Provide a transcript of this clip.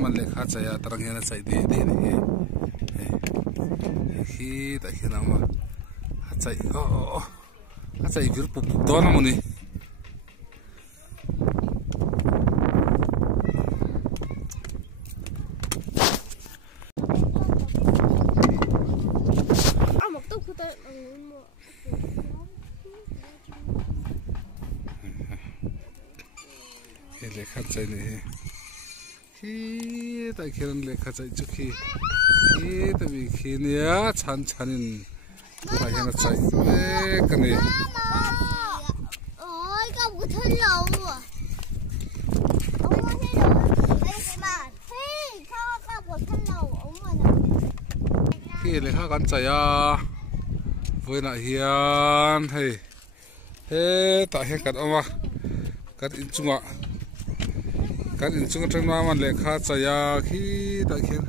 man le kha chaya tarang hena chai de de ni hi ta hena ma chai chai vir pu do na muni le kha chai ni hi ta khiran le kha chai chu khi hi ta mi khi nia chanin ta hena chai ka ni ôi con của thân lầu à ông có thấy đâu đây mà hi con của thân lầu ông mà khi le kha kan chai a voi na hian hei he ta he kan oma kan in chunga kan in chunga tang ma man le kha chaya khi ta khian